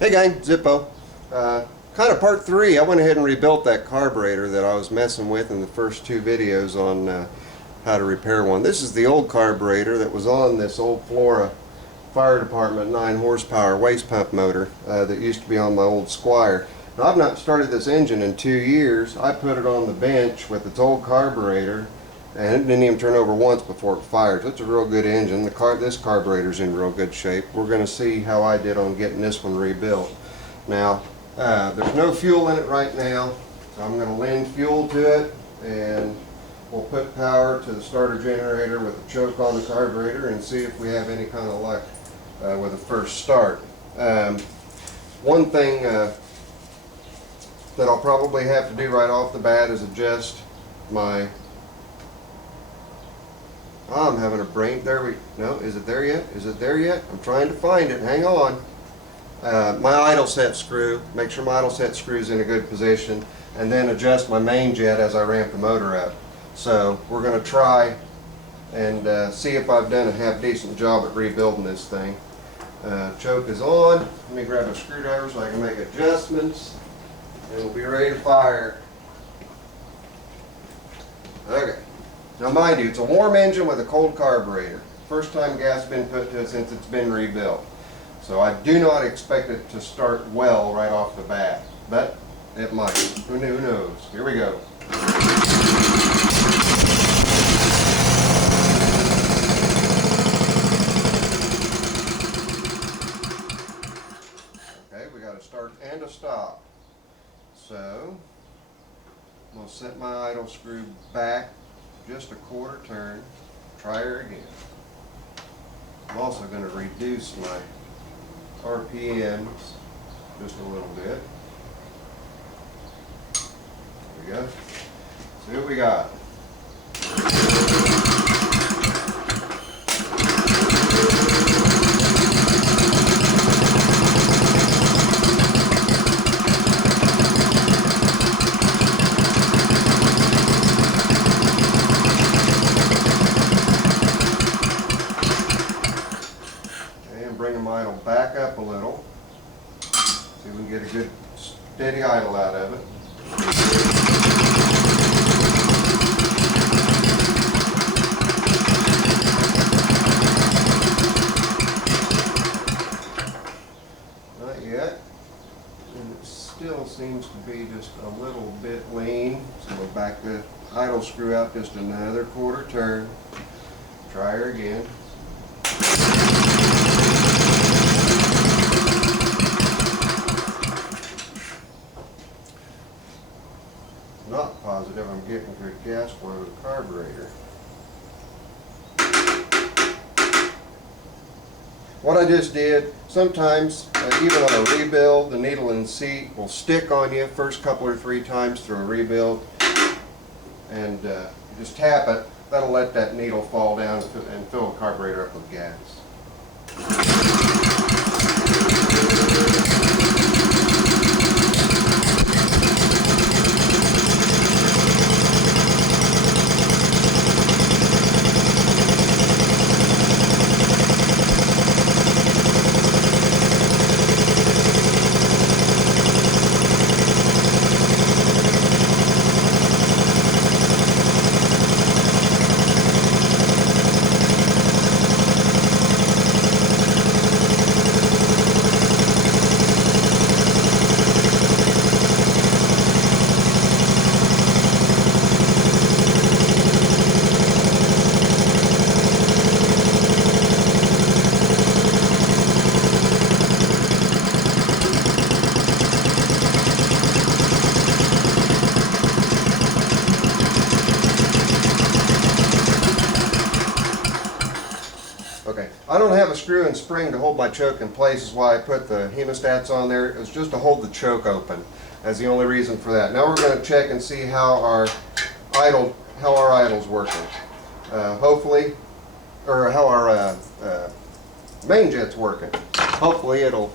Hey gang, Zippo. Kind of part 3, I went ahead and rebuilt that carburetor that I was messing with in the first 2 videos on how to repair one. This is the old carburetor that was on this old Flora Fire Department 9 horsepower waste pump motor that used to be on my old Squire. Now, I've not started this engine in 2 years. I put it on the bench with its old carburetor and it didn't even turn over once before it fired. So it's a real good engine. This carburetor's in real good shape. We're going to see how I did on getting this one rebuilt. Now, there's no fuel in it right now, so I'm going to lend fuel to it, and we'll put power to the starter generator with a choke on the carburetor and see if we have any kind of luck with a first start. One thing that I'll probably have to do right off the bat is adjust my... Oh, I'm having a brain... No, is it there yet? Is it there yet? I'm trying to find it. Hang on. My idle set screw. Make sure my idle set screw is in a good position, and then adjust my main jet as I ramp the motor up. So we're going to try and see if I've done a half decent job at rebuilding this thing. Choke is on. Let me grab a screwdriver so I can make adjustments, and we'll be ready to fire. Okay. Now mind you, it's a warm engine with a cold carburetor. First time gas has been put to it since it's been rebuilt. So I do not expect it to start well right off the bat, but it might. Who knows? Here we go. Okay, we got a start and a stop. So I'm going to set my idle screw back just a quarter turn. Try her again. I'm also going to reduce my RPMs just a little bit. There we go. See what we got. Bring my idle back up a little. See if we can get a good steady idle out of it. Not yet. And it still seems to be just a little bit lean. So we'll back the idle screw out just another quarter turn. Try her again. Not positive I'm getting good gas flow to the carburetor. What I just did, sometimes even on a rebuild, the needle and seat will stick on you first couple or 3 times through a rebuild, and just tap it. That'll let that needle fall down and fill the carburetor up with gas. Okay, I don't have a screw and spring to hold my choke in place, is why I put the hemostats on there. It's just to hold the choke open. That's the only reason for that. Now we're going to check and see how our idle's working. Hopefully, or how our main jet's working. Hopefully it'll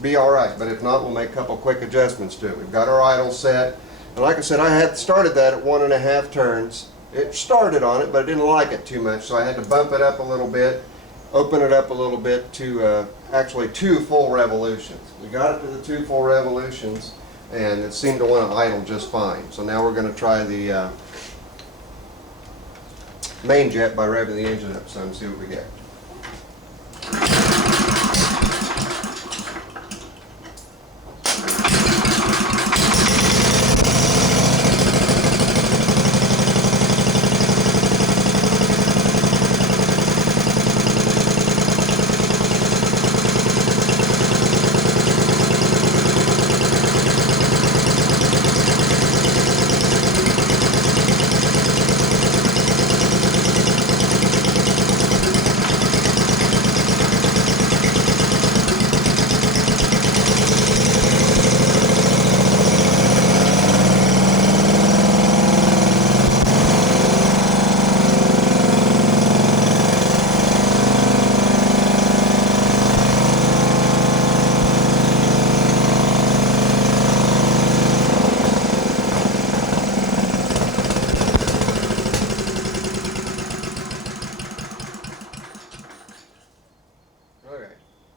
be alright, but if not, we'll make a couple quick adjustments to it. We've got our idle set, and like I said, I had started that at 1.5 turns. It started on it, but I didn't like it too much, so I had to bump it up a little bit open it up a little bit to actually 2 full revolutions. We got it to the 2 full revolutions, and it seemed to want to idle just fine. So now we're going to try the main jet by revving the engine up some and see what we get.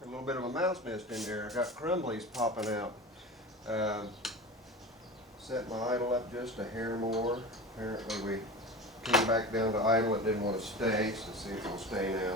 A little bit of a mouse nest in there. I got crumblies popping out. Set my idle up just a hair more. Apparently we came back down to idle. It didn't want to stay, so let's see if it'll stay now.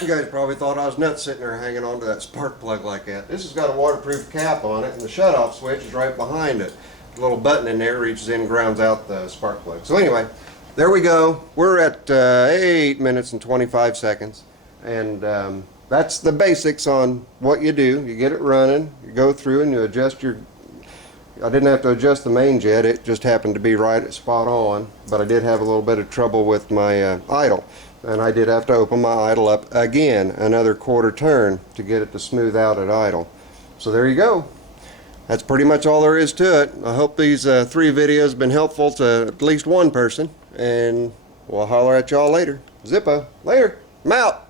You guys probably thought I was nuts sitting there hanging onto that spark plug like that. This has got a waterproof cap on it, and the shutoff switch is right behind it. The little button in there reaches in and grounds out the spark plug. So anyway, there we go. We're at 8 minutes and 25 seconds. And that's the basics on what you do. You get it running, you go through and you adjust your... I didn't have to adjust the main jet, it just happened to be right spot on, but I did have a little bit of trouble with my idle. And I did have to open my idle up again, another quarter turn to get it to smooth out at idle. So there you go. That's pretty much all there is to it. I hope these 3 videos have been helpful to at least one person, and we'll holler at y'all later. Zippo. Later. I'm out.